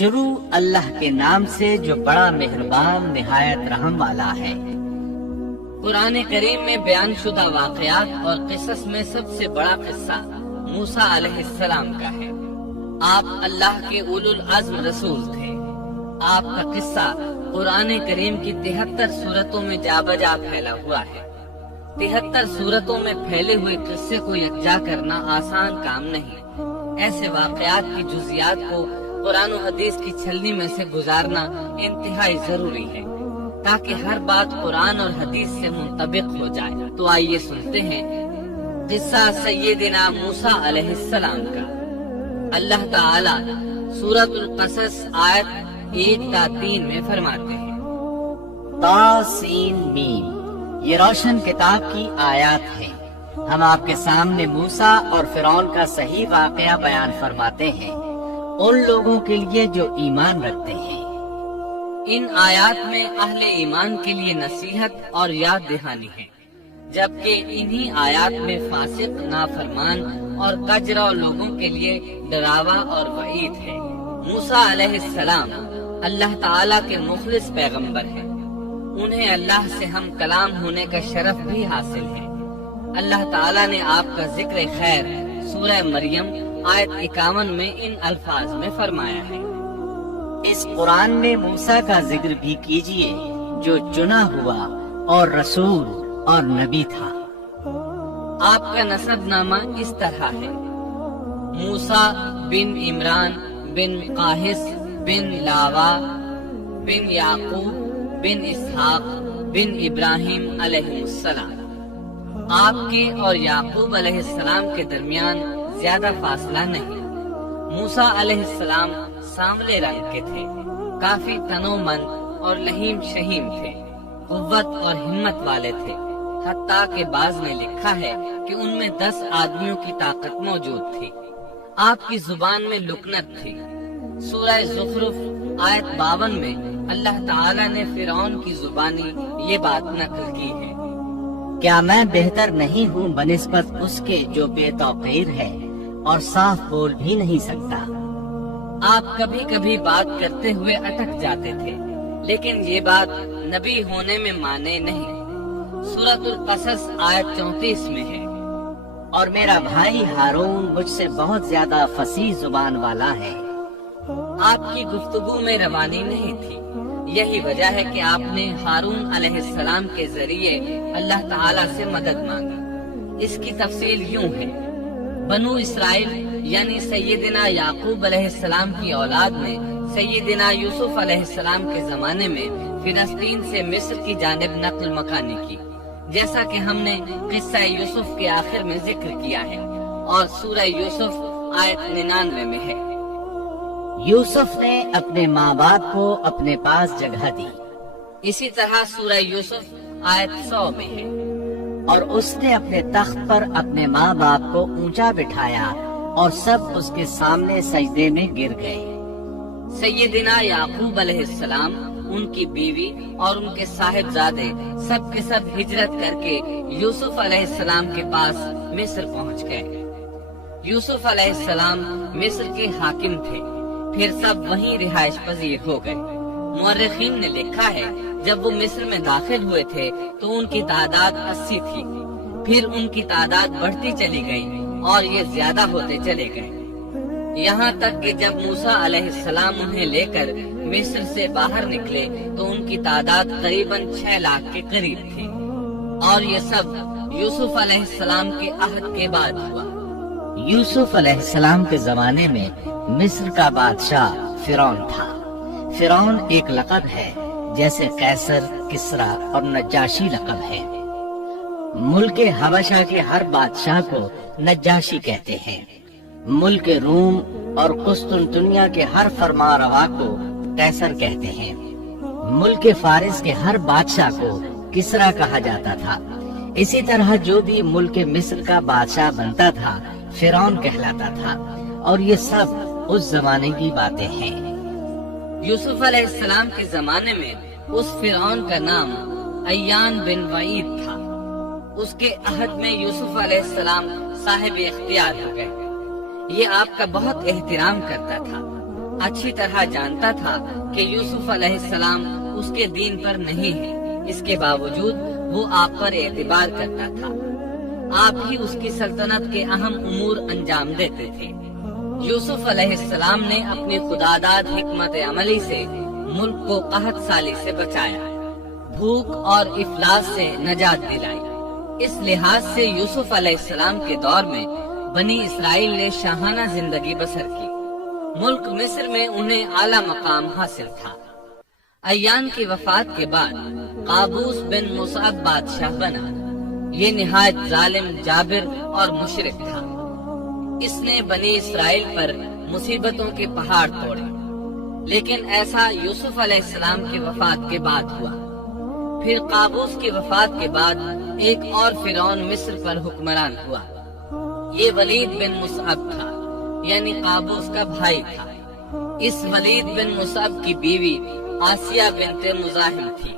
شروع اللہ کے نام سے جو بڑا مہربان نہایت رحم والا ہے۔ قرآن کریم میں بیان شدہ واقعات اور قصص میں سب سے بڑا قصہ موسیٰ علیہ السلام کا ہے۔ آپ اللہ کے اولو العزم رسول تھے۔ آپ کا قصہ قرآن کریم کی 73 سورتوں میں جا بجا پھیلا ہوا ہے۔ 73 سورتوں میں پھیلے ہوئے قصے کو یکجا کرنا آسان کام نہیں۔ ایسے واقعات کی جزیات کو قرآن و حدیث کی چھلنی میں سے گزارنا انتہائی ضروری ہے تاکہ ہر بات قرآن اور حدیث سے منطبق ہو جائے۔ تو آئیے سنتے ہیں قصہ سیدنا موسیٰ علیہ السلام کا۔ اللہ تعالی سورۃ القصص آیت 1-3 میں فرماتے ہیں، طاسین یہ روشن کتاب کی آیات ہیں۔ ہم آپ کے سامنے موسیٰ اور فرعون کا صحیح واقعہ بیان فرماتے ہیں ان لوگوں کے لیے جو ایمان رکھتے ہیں۔ ان آیات میں اہل ایمان کے لیے نصیحت اور یاد دہانی ہے، جبکہ انہی آیات میں فاسق، نافرمان اور کجرا لوگوں کے لیے ڈراوا اور وعید ہے۔ موسیٰ علیہ السلام اللہ تعالیٰ کے مخلص پیغمبر ہیں۔ انہیں اللہ سے ہم کلام ہونے کا شرف بھی حاصل ہے۔ اللہ تعالیٰ نے آپ کا ذکر خیر سورہ مریم آیت 51 میں ان الفاظ میں فرمایا ہے، اس قرآن میں موسیٰ کا ذکر بھی کیجئے جو چنا ہوا اور رسول اور نبی تھا۔ آپ کا نسب نامہ اس طرح ہے، موسیٰ بن عمران بن قاہس بن لاوا بن یعقوب بن اسحاق بن ابراہیم علیہ السلام۔ آپ کے اور یعقوب علیہ السلام کے درمیان زیادہ فاصلہ نہیں۔ موسیٰ علیہ السلام سانولے رنگ کے تھے، کافی تنومند اور لہیم شہیم تھے، قوت اور ہمت والے تھے، حتیٰ کہ بعض نے لکھا ہے کہ ان میں 10 آدمیوں کی طاقت موجود تھی۔ آپ کی زبان میں لکنت تھی۔ سورہ زخرف آیت 52 میں اللہ تعالیٰ نے فرعون کی زبانی یہ بات نقل کی ہے، کیا میں بہتر نہیں ہوں بنسبت اس کے جو بے توقیر ہے اور صاف بول بھی نہیں سکتا۔ آپ کبھی کبھی بات کرتے ہوئے اٹک جاتے تھے، لیکن یہ بات نبی ہونے میں مانے نہیں۔ سورۃ القصص آیت 34 میں ہے، اور میرا بھائی ہارون مجھ سے بہت زیادہ فصیح زبان والا ہے۔ آپ کی گفتگو میں روانی نہیں تھی، یہی وجہ ہے کہ آپ نے ہارون علیہ السلام کے ذریعے اللہ تعالیٰ سے مدد مانگی۔ اس کی تفصیل یوں ہے، بنو اسرائیل یعنی سیدنا یعقوب علیہ السلام کی اولاد نے سیدنا یوسف علیہ السلام کے زمانے میں فلسطین سے مصر کی جانب نقل مکانی کی، جیسا کہ ہم نے قصہ یوسف کے آخر میں ذکر کیا ہے، اور سورہ یوسف آیت 99 میں ہے۔ یوسف نے اپنے ماں باپ کو اپنے پاس جگہ دی، اسی طرح سورہ یوسف آیت 100 میں ہے، اور اس نے اپنے تخت پر اپنے ماں باپ کو اونچا بٹھایا اور سب اس کے سامنے سجدے میں گر گئے۔ سیدنا یعقوب علیہ السلام، ان کی بیوی اور ان کے صاحبزادے سب کے سب ہجرت کر کے یوسف علیہ السلام کے پاس مصر پہنچ گئے۔ یوسف علیہ السلام مصر کے حاکم تھے، پھر سب وہیں رہائش پذیر ہو گئے۔ مورخین نے لکھا ہے جب وہ مصر میں داخل ہوئے تھے تو ان کی تعداد 80 تھی، پھر ان کی تعداد بڑھتی چلی گئی اور یہ زیادہ ہوتے چلے گئے، یہاں تک کہ جب موسیٰ علیہ السلام انہیں لے کر مصر سے باہر نکلے تو ان کی تعداد قریباً 6 لاکھ کے قریب تھی، اور یہ سب یوسف علیہ السلام کے عہد کے بعد ہوا۔ یوسف علیہ السلام کے زمانے میں مصر کا بادشاہ فرعون تھا۔ فرعون ایک لقب ہے، جیسے قیصر، کسرا اور نجاشی لقب ہے۔ ملک حبشہ کے ہر بادشاہ کو نجاشی کہتے ہیں۔ ملک روم اور قسطنطنیہ کے ہر فرما روا کو قیصر کہتے ہیں۔ ملک فارس کے ہر بادشاہ کو کسرا کہا جاتا تھا۔ اسی طرح جو بھی ملک مصر کا بادشاہ بنتا تھا فرعون کہلاتا تھا، اور یہ سب اس زمانے کی باتیں ہیں۔ یوسف علیہ السلام کے زمانے میں اس فرعون کا نام ایان بن وعید تھا۔ اس کے عہد میں یوسف علیہ السلام صاحب اختیار ہو گئے۔ یہ آپ کا بہت احترام کرتا تھا، اچھی طرح جانتا تھا کہ یوسف علیہ السلام اس کے دین پر نہیں ہے، اس کے باوجود وہ آپ پر اعتبار کرتا تھا۔ آپ ہی اس کی سلطنت کے اہم امور انجام دیتے تھے۔ یوسف علیہ السلام نے اپنی خداداد حکمت عملی سے ملک کو قحط سالی سے بچایا، بھوک اور افلاس سے نجات دلائی۔ اس لحاظ سے یوسف علیہ السلام کے دور میں بنی اسرائیل نے شاہانہ زندگی بسر کی۔ ملک مصر میں انہیں اعلیٰ مقام حاصل تھا۔ ایان کی وفات کے بعد قابوس بن مصعب بادشاہ بنا۔ یہ نہایت ظالم، جابر اور مشرک تھا۔ اس نے بنی اسرائیل پر مصیبتوں کے پہاڑ توڑے، لیکن ایسا یوسف علیہ السلام کی وفات کے بعد ہوا۔ پھر قابوس کی وفات کے بعد ایک اور فرعون مصر پر حکمران ہوا۔ یہ ولید بن مصعب تھا، یعنی قابوس کا بھائی تھا۔ اس ولید بن مصعب کی بیوی آسیہ بنت مزاحم تھی۔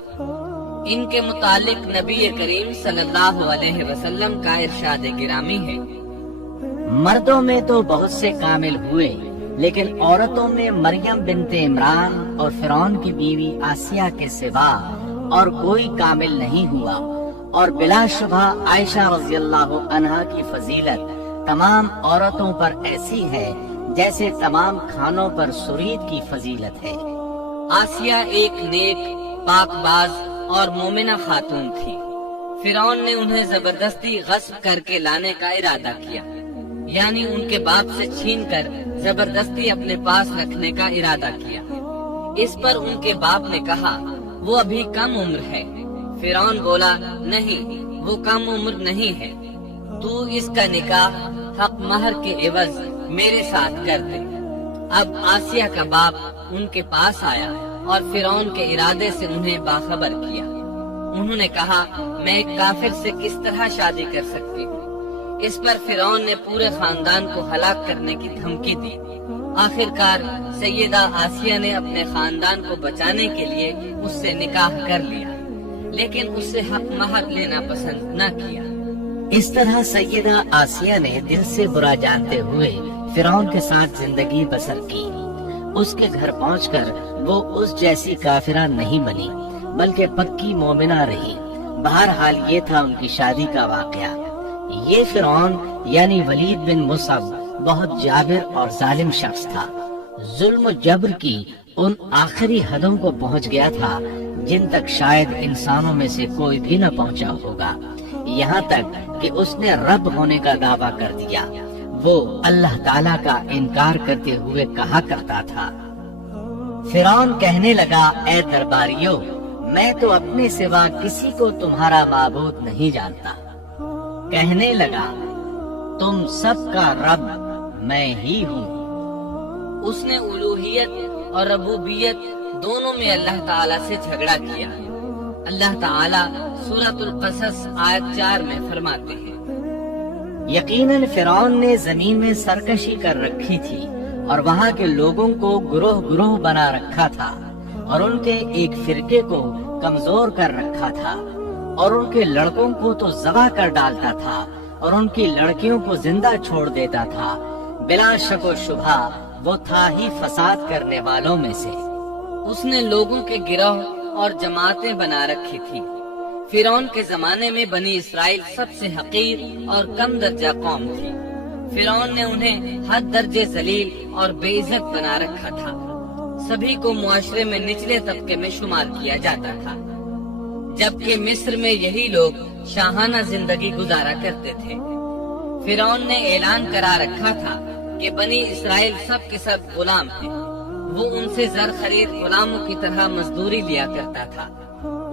ان کے متعلق نبی کریم صلی اللہ علیہ وسلم کا ارشاد گرامی ہے: مردوں میں تو بہت سے کامل ہوئے، لیکن عورتوں میں مریم بنت عمران اور فرعون کی بیوی آسیہ کے سوا اور کوئی کامل نہیں ہوا، اور بلا شبہ عائشہ رضی اللہ عنہا کی فضیلت تمام عورتوں پر ایسی ہے جیسے تمام کھانوں پر سرید کی فضیلت ہے۔ آسیہ ایک نیک، پاک باز اور مومنہ خاتون تھی۔ فرعون نے انہیں زبردستی غصب کر کے لانے کا ارادہ کیا، یعنی ان کے باپ سے چھین کر زبردستی اپنے پاس رکھنے کا ارادہ کیا۔ اس پر ان کے باپ نے کہا وہ ابھی کم عمر ہے۔ فرعون بولا نہیں، وہ کم عمر نہیں ہے، تو اس کا نکاح حق مہر کے عوض میرے ساتھ کر دے۔ اب آسیہ کا باپ ان کے پاس آیا اور فرعون کے ارادے سے انہیں باخبر کیا۔ انہوں نے کہا میں ایک کافر سے کس طرح شادی کر سکتی ہوں؟ اس پر فرعون نے پورے خاندان کو ہلاک کرنے کی دھمکی دی۔ آخرکار سیدہ آسیہ نے اپنے خاندان کو بچانے کے لیے اس سے نکاح کر لیا، لیکن اس سے حق مہر لینا پسند نہ کیا۔ اس طرح سیدہ آسیہ نے دل سے برا جانتے ہوئے فرعون کے ساتھ زندگی بسر کی۔ اس کے گھر پہنچ کر وہ اس جیسی کافرہ نہیں بنی، بلکہ پکی مومنہ رہی۔ بہرحال یہ تھا ان کی شادی کا واقعہ۔ یہ فرعون یعنی ولید بن مصعب بہت جابر اور ظالم شخص تھا۔ ظلم و جبر کی ان آخری حدوں کو پہنچ گیا تھا جن تک شاید انسانوں میں سے کوئی بھی نہ پہنچا ہوگا، یہاں تک کہ اس نے رب ہونے کا دعویٰ کر دیا۔ وہ اللہ تعالیٰ کا انکار کرتے ہوئے کہا کرتا تھا۔ فرعون کہنے لگا اے درباریوں، میں تو اپنے سوا کسی کو تمہارا معبود نہیں جانتا۔ کہنے لگا تم سب کا رب میں ہی ہوں۔ اس نے الوہیت اور ربوبیت دونوں میں اللہ تعالیٰ سے جھگڑا کیا۔ اللہ تعالیٰ سورۃ القصص آیت 4 میں فرماتے ہیں یقیناً فرعون نے زمین میں سرکشی کر رکھی تھی اور وہاں کے لوگوں کو گروہ گروہ بنا رکھا تھا، اور ان کے ایک فرقے کو کمزور کر رکھا تھا، اور ان کے لڑکوں کو تو ذبح کر ڈالتا تھا اور ان کی لڑکیوں کو زندہ چھوڑ دیتا تھا۔ بلا شک و شبہ وہ تھا ہی فساد کرنے والوں میں سے۔ اس نے لوگوں کے گروہ اور جماعتیں بنا رکھی تھی۔ فرعون کے زمانے میں بنی اسرائیل سب سے حقیر اور کم درجہ قوم تھی۔ فرعون نے انہیں حد درجے ذلیل اور بے عزت بنا رکھا تھا۔ سبھی کو معاشرے میں نچلے طبقے میں شمار کیا جاتا تھا، جبکہ مصر میں یہی لوگ شاہانہ زندگی گزارا کرتے تھے۔ فرعون نے اعلان کرا رکھا تھا کہ بنی اسرائیل سب کے سب غلام ہیں۔ وہ ان سے زر خرید غلاموں کی طرح مزدوری لیا کرتا تھا۔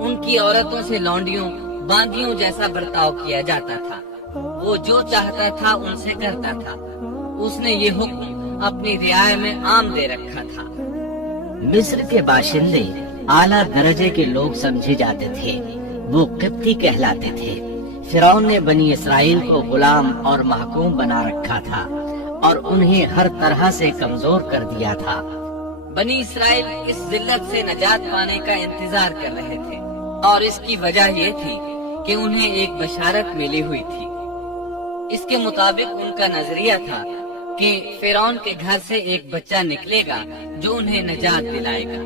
ان کی عورتوں سے لونڈیوں، باندیوں جیسا برتاؤ کیا جاتا تھا۔ وہ جو چاہتا تھا ان سے کرتا تھا۔ اس نے یہ حکم اپنی رعایا میں عام دے رکھا تھا۔ مصر کے باشندے اعلیٰ درجے کے لوگ سمجھے جاتے تھے، وہ قبطی کہلاتے تھے۔ فرعون نے بنی اسرائیل کو غلام اور محکوم بنا رکھا تھا اور انہیں ہر طرح سے کمزور کر دیا تھا۔ بنی اسرائیل اس ذلت سے نجات پانے کا انتظار کر رہے تھے، اور اس کی وجہ یہ تھی کہ انہیں ایک بشارت ملی ہوئی تھی۔ اس کے مطابق ان کا نظریہ تھا کہ فرعون کے گھر سے ایک بچہ نکلے گا جو انہیں نجات دلائے گا،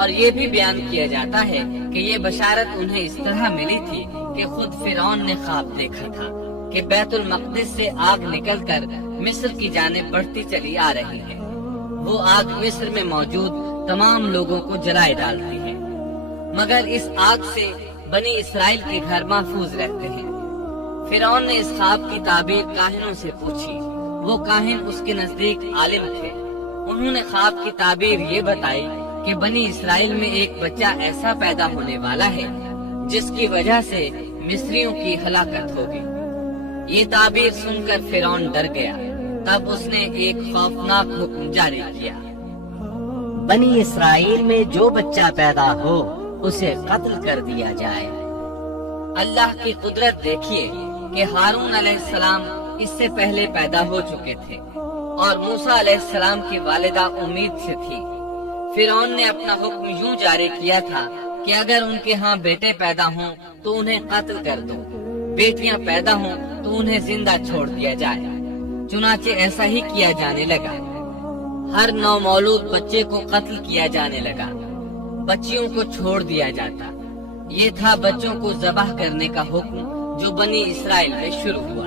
اور یہ بھی بیان کیا جاتا ہے کہ یہ بشارت انہیں اس طرح ملی تھی کہ خود فرعون نے خواب دیکھا تھا کہ بیت المقدس سے آگ نکل کر مصر کی جانب بڑھتی چلی آ رہی ہے۔ وہ آگ مصر میں موجود تمام لوگوں کو جلائے ڈالتی ہے، مگر اس آگ سے بنی اسرائیل کے گھر محفوظ رہتے ہیں۔ فرعون نے اس خواب کی تعبیر کاہنوں سے پوچھی۔ وہ کاہن اس کے نزدیک عالم تھے۔ انہوں نے خواب کی تعبیر یہ بتائی کہ بنی اسرائیل میں ایک بچہ ایسا پیدا ہونے والا ہے جس کی وجہ سے مصریوں کی ہلاکت ہوگی۔ یہ تعبیر سن کر فرعون ڈر گیا۔ تب اس نے ایک خوفناک حکم جاری کیا، بنی اسرائیل میں جو بچہ پیدا ہو اسے قتل کر دیا جائے۔ اللہ کی قدرت دیکھیے کہ ہارون علیہ السلام اس سے پہلے پیدا ہو چکے تھے اور موسیٰ علیہ السلام کی والدہ امید سے تھی۔ فرعون نے اپنا حکم یوں جاری کیا تھا کہ اگر ان کے ہاں بیٹے پیدا ہوں تو انہیں قتل کر دو، بیٹیاں پیدا ہوں تو انہیں زندہ چھوڑ دیا جائے۔ چنانچہ ایسا ہی کیا جانے لگا۔ ہر نومولود بچے کو قتل کیا جانے لگا، بچیوں کو چھوڑ دیا جاتا۔ یہ تھا بچوں کو ذبح کرنے کا حکم جو بنی اسرائیل میں شروع ہوا۔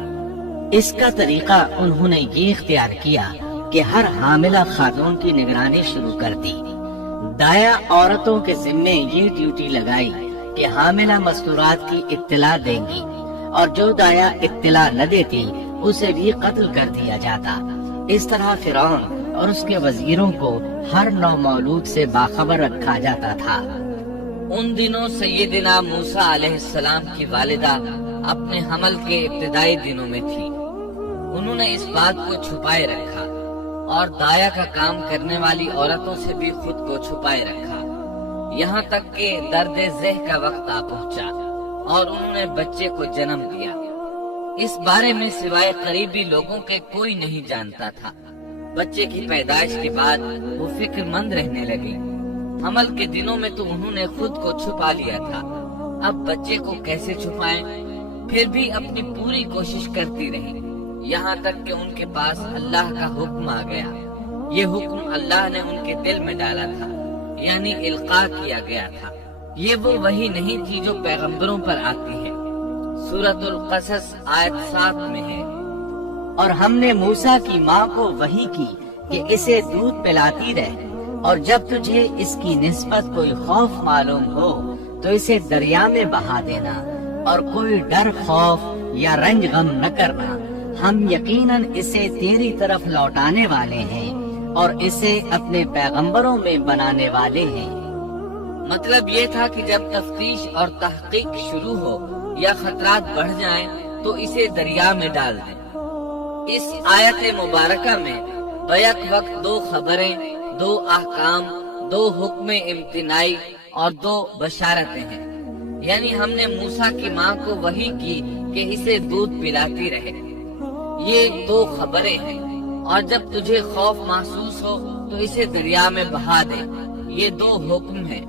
اس کا طریقہ انہوں نے یہ اختیار کیا کہ ہر حاملہ خاتون کی نگرانی شروع کر دی۔ دایا عورتوں کے ذمے یہ ڈیوٹی لگائی کہ حاملہ مستورات کی اطلاع دیں گی، اور جو دایا اطلاع نہ دیتی اسے بھی قتل کر دیا جاتا۔ اس طرح فرعون اور اس کے وزیروں کو ہر نومولود سے باخبر رکھا جاتا تھا۔ ان دنوں سیدنا موسیٰ علیہ السلام کی والدہ اپنے حمل کے ابتدائی دنوں میں تھی۔ انہوں نے اس بات کو چھپائے رکھا اور دایا کا کام کرنے والی عورتوں سے بھی خود کو چھپائے رکھا، یہاں تک کہ درد ذہ کا وقت آ پہنچا اور انہوں نے بچے کو جنم دیا۔ اس بارے میں سوائے قریبی لوگوں کے کوئی نہیں جانتا تھا۔ بچے کی پیدائش کے بعد وہ فکر مند رہنے لگے۔ حمل کے دنوں میں تو انہوں نے خود کو چھپا لیا تھا، اب بچے کو کیسے چھپائیں؟ پھر بھی اپنی پوری کوشش کرتی رہی، یہاں تک کہ ان کے پاس اللہ کا حکم آ گیا۔ یہ حکم اللہ نے ان کے دل میں ڈالا تھا، یعنی القاء کیا گیا تھا۔ یہ وہ وحی نہیں تھی جو پیغمبروں پر آتی ہے۔ سورۃ القصص آیت 7 میں ہے، اور ہم نے موسیٰ کی ماں کو وحی کی کہ اسے دودھ پلاتی رہ، اور جب تجھے اس کی نسبت کوئی خوف معلوم ہو تو اسے دریا میں بہا دینا، اور کوئی ڈر خوف یا رنج غم نہ کرنا، ہم یقیناً اسے تیری طرف لوٹانے والے ہیں اور اسے اپنے پیغمبروں میں بنانے والے ہیں۔ مطلب یہ تھا کہ جب تفتیش اور تحقیق شروع ہو یا خطرات بڑھ جائیں تو اسے دریا میں ڈال دیں۔ اس آیت مبارکہ میں بیک وقت 2 خبریں، 2 احکام، 2 حکم امتناعی اور 2 بشارتیں ہیں۔ یعنی ہم نے موسیٰ کی ماں کو وحی کی کہ اسے دودھ پلاتی رہے، یہ 2 خبریں ہیں، اور جب تجھے خوف محسوس ہو تو اسے دریا میں بہا دے، یہ 2 حکم ہیں۔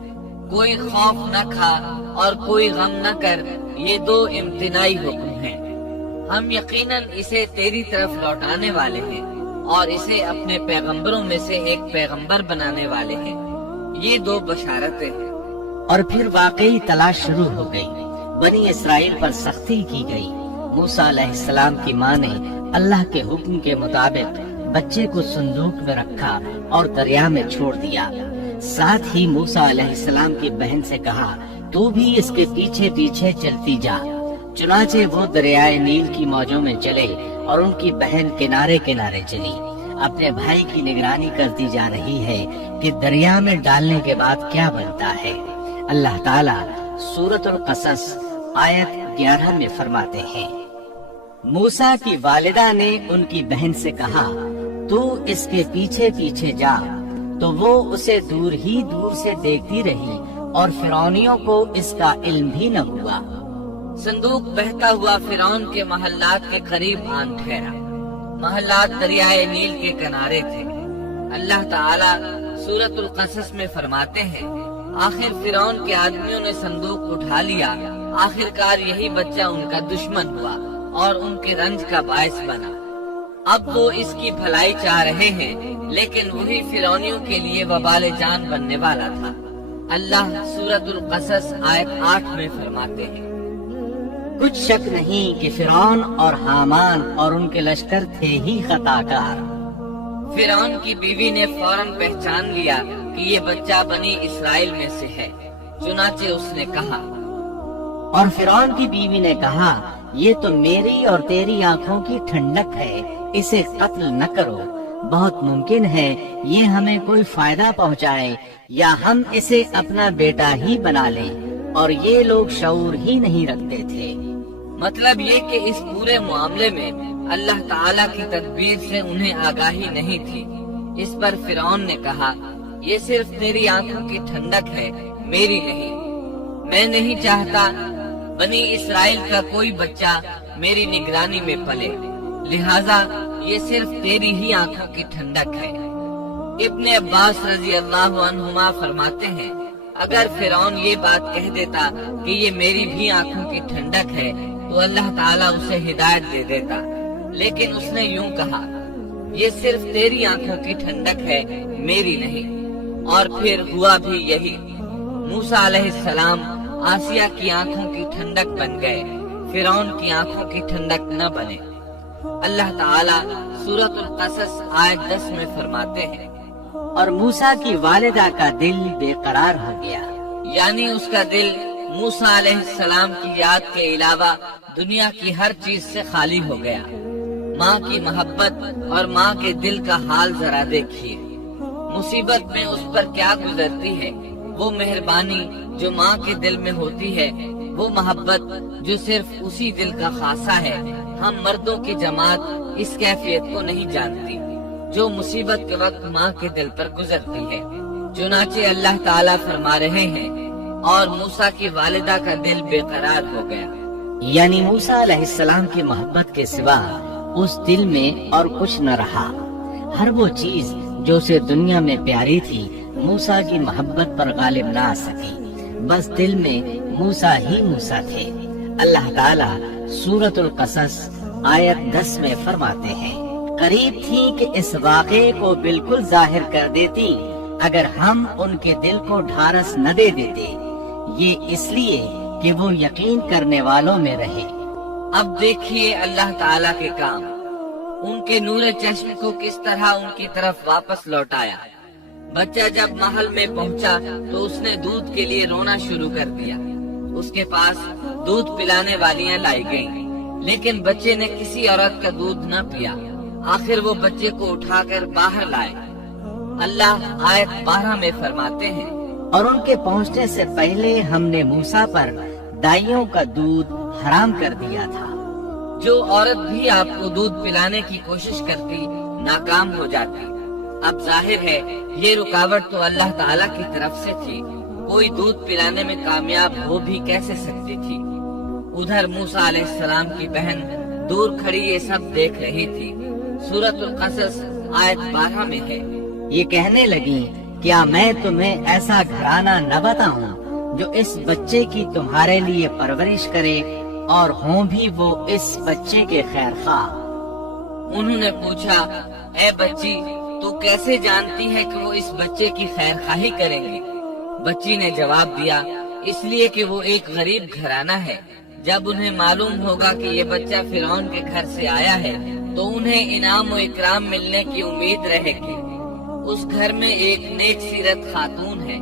کوئی خوف نہ کھا اور کوئی غم نہ کر، یہ 2 امتناعی حکم ہیں۔ ہم یقیناً اسے تیری طرف لوٹانے والے ہیں اور اسے اپنے پیغمبروں میں سے ایک پیغمبر بنانے والے ہیں، یہ 2 بشارتیں ہیں۔ اور پھر واقعی تلاش شروع ہو گئی، بنی اسرائیل پر سختی کی گئی۔ موسیٰ علیہ السلام کی ماں نے اللہ کے حکم کے مطابق بچے کو صندوق میں رکھا اور دریا میں چھوڑ دیا۔ ساتھ ہی موسیٰ علیہ السلام کی بہن سے کہا، تو بھی اس کے پیچھے پیچھے چلتی جا۔ چنانچہ وہ دریائے نیل کی موجوں میں چلے اور ان کی بہن کنارے کنارے چلی، اپنے بھائی کی نگرانی کرتی جا رہی ہے کہ دریا میں ڈالنے کے بعد کیا بنتا ہے۔ اللہ تعالیٰ سورۃ القصص آیت 11 میں فرماتے ہیں، موسیٰ کی والدہ نے ان کی بہن سے کہا، تو اس کے پیچھے پیچھے جا، تو وہ اسے دور ہی دور سے دیکھتی رہی اور فرعونیوں کو اس کا علم بھی نہ ہوا۔ صندوق بہتا ہوا فرعون کے محلات کے قریب آن ٹھہرا۔ محلات دریائے نیل کے کنارے تھے۔ اللہ تعالیٰ سورۃ القصص میں فرماتے ہیں، آخر فرعون کے آدمیوں نے صندوق اٹھا لیا، آخرکار یہی بچہ ان کا دشمن ہوا اور ان کے رنج کا باعث بنا۔ اب وہ اس کی بھلائی چاہ رہے ہیں، لیکن وہی فرعونیوں کے لیے وبال جان بننے والا تھا۔ اللہ سورۃ القصص آیت 8 میں فرماتے ہیں، کچھ شک نہیں کہ فرعون اور حامان اور ان کے لشکر تھے ہی خطا کار۔ فرعون کی بیوی نے فوراً پہچان لیا کہ یہ بچہ بنی اسرائیل میں سے ہے، چنانچہ اس نے کہا، اور فرعون کی بیوی نے کہا، یہ تو میری اور تیری آنکھوں کی ٹھنڈک ہے، اسے قتل نہ کرو، بہت ممکن ہے یہ ہمیں کوئی فائدہ پہنچائے یا ہم اسے اپنا بیٹا ہی بنا لیں، اور یہ لوگ شعور ہی نہیں رکھتے تھے۔ مطلب یہ کہ اس پورے معاملے میں اللہ تعالیٰ کی تدبیر سے انہیں آگاہی نہیں تھی۔ اس پر فرعون نے کہا، یہ صرف تیری آنکھوں کی ٹھنڈک ہے، میری نہیں۔ میں نہیں چاہتا بنی اسرائیل کا کوئی بچہ میری نگرانی میں پلے، لہذا یہ صرف تیری ہی آنکھوں کی ٹھنڈک ہے۔ ابن عباس رضی اللہ عنہما فرماتے ہیں، اگر فرعون یہ بات کہہ دیتا کہ یہ میری بھی آنکھوں کی ٹھنڈک ہے تو اللہ تعالیٰ اسے ہدایت دے دیتا، لیکن اس نے یوں کہا، یہ صرف تیری آنکھوں کی ٹھنڈک ہے، میری نہیں۔ اور پھر ہوا بھی یہی، موسیٰ علیہ السلام آسیہ کی آنکھوں کی ٹھنڈک بن گئے، فرعون کی آنکھوں کی ٹھنڈک نہ بنے۔ اللہ تعالیٰ سورۃ القصص آیت 10 میں فرماتے ہیں، اور موسیٰ کی والدہ کا دل بے قرار ہو گیا، یعنی اس کا دل موسیٰ علیہ السلام کی یاد کے علاوہ دنیا کی ہر چیز سے خالی ہو گیا۔ ماں کی محبت اور ماں کے دل کا حال ذرا دیکھیے، مصیبت میں اس پر کیا گزرتی ہے۔ وہ مہربانی جو ماں کے دل میں ہوتی ہے، وہ محبت جو صرف اسی دل کا خاصہ ہے، ہم مردوں کی جماعت اس کیفیت کو نہیں جانتی جو مصیبت کے وقت ماں کے دل پر گزرتی ہے۔ چنانچہ اللہ تعالیٰ فرما رہے ہیں، اور موسیٰ کی والدہ کا دل بے قرار ہو گیا، یعنی موسیٰ علیہ السلام کی محبت کے سوا اس دل میں اور کچھ نہ رہا۔ ہر وہ چیز جو اسے دنیا میں پیاری تھی موسیٰ کی محبت پر غالب نہ آ سکی، بس دل میں موسیٰ ہی موسیٰ تھے۔ اللہ تعالیٰ سورۃ القصص آیت 10 میں فرماتے ہیں، قریب تھی کہ اس واقعے کو بالکل ظاہر کر دیتی اگر ہم ان کے دل کو ڈھارس نہ دے دیتے، یہ اس لیے کہ وہ یقین کرنے والوں میں رہے۔ اب دیکھیے اللہ تعالیٰ کے کام، ان کے نور چشم کو کس طرح ان کی طرف واپس لوٹایا۔ بچہ جب محل میں پہنچا تو اس نے دودھ کے لیے رونا شروع کر دیا۔ اس کے پاس دودھ پلانے والیاں لائی گئیں، لیکن بچے نے کسی عورت کا دودھ نہ پیا۔ آخر وہ بچے کو اٹھا کر باہر لائے۔ اللہ آیت 12 میں فرماتے ہیں، اور ان کے پہنچنے سے پہلے ہم نے موسیٰ پر دائیوں کا دودھ حرام کر دیا تھا۔ جو عورت بھی آپ کو دودھ پلانے کی کوشش کرتی ناکام ہو جاتی۔ اب ظاہر ہے یہ رکاوٹ تو اللہ تعالیٰ کی طرف سے تھی، کوئی دودھ پلانے میں کامیاب ہو بھی کیسے سکتی تھی۔ ادھر موسیٰ علیہ السلام کی بہن دور کھڑی یہ سب دیکھ رہی تھی۔ سورۃ القصص آیت 12 میں ہے، یہ کہنے لگی، کیا میں تمہیں ایسا گھرانہ نہ بتاؤں جو اس بچے کی تمہارے لیے پرورش کرے اور ہوں بھی وہ اس بچے کے خیر خواہ۔ انہوں نے پوچھا، اے بچی تو کیسے جانتی ہے کہ وہ اس بچے کی خیر خواہی کریں گے؟ بچی نے جواب دیا، اس لیے کہ وہ ایک غریب گھرانہ ہے۔ جب انہیں معلوم ہوگا کہ یہ بچہ فرعون کے گھر سے آیا ہے تو انہیں انعام و اکرام ملنے کی امید رہے گی۔ اس گھر میں ایک نیک سیرت خاتون ہے،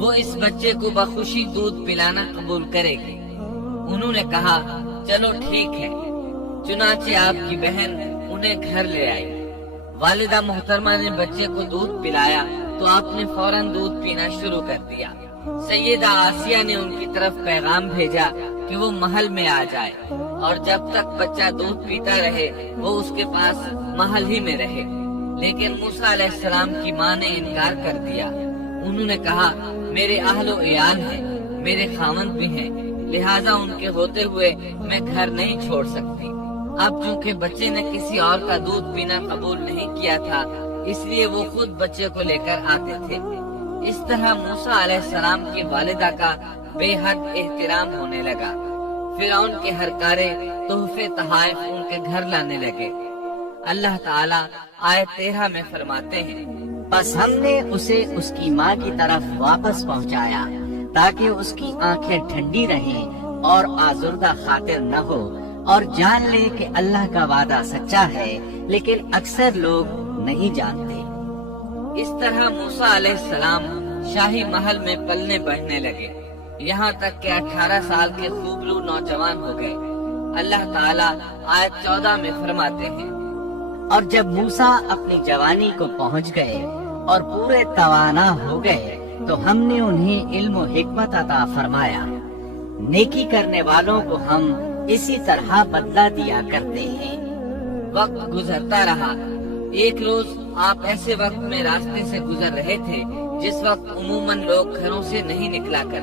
وہ اس بچے کو بخوشی دودھ پلانا قبول کرے گی۔ انہوں نے کہا، چلو ٹھیک ہے۔ چنانچہ آپ کی بہن انہیں گھر لے آئی۔ والدہ محترمہ نے بچے کو دودھ پلایا تو آپ نے فوراً دودھ پینا شروع کر دیا۔ سیدہ آسیہ نے ان کی طرف پیغام بھیجا کہ وہ محل میں آ جائے اور جب تک بچہ دودھ پیتا رہے وہ اس کے پاس محل ہی میں رہے، لیکن موسیٰ علیہ السلام کی ماں نے انکار کر دیا۔ انہوں نے کہا، میرے اہل و عیال ہیں، میرے خاوند بھی ہیں، لہٰذا ان کے ہوتے ہوئے میں گھر نہیں چھوڑ سکتی۔ اب چونکہ بچے نے کسی اور کا دودھ پینا قبول نہیں کیا تھا، اس لیے وہ خود بچے کو لے کر آتے تھے۔ اس طرح موسیٰ علیہ السلام کی والدہ کا بے حد احترام ہونے لگا۔ فرعون کے ہر کارے تحفے تحائف ان کے گھر لانے لگے۔ اللہ تعالیٰ آیت 13 میں فرماتے ہیں، بس ہم نے اسے اس کی ماں کی طرف واپس پہنچایا تاکہ اس کی آنکھیں ٹھنڈی رہیں اور آزردہ خاطر نہ ہو، اور جان لے کہ اللہ کا وعدہ سچا ہے، لیکن اکثر لوگ نہیں جانتے۔ اس طرح موسیٰ علیہ السلام شاہی محل میں پلنے بڑھنے لگے، یہاں تک کہ 18 سال کے خوبلو نوجوان ہو گئے۔ اللہ تعالیٰ آیت 14 میں فرماتے ہیں، اور جب موسیٰ اپنی جوانی کو پہنچ گئے اور پورے توانا ہو گئے تو ہم نے انہیں علم و حکمت عطا فرمایا۔ نیکی کرنے والوں کو ہم اسی طرح بدلہ دیا کرتے ہیں۔ وقت گزرتا رہا۔ ایک روز آپ ایسے وقت میں راستے سے گزر رہے تھے جس وقت عموماً لوگ گھروں سے نہیں نکلا کرتے۔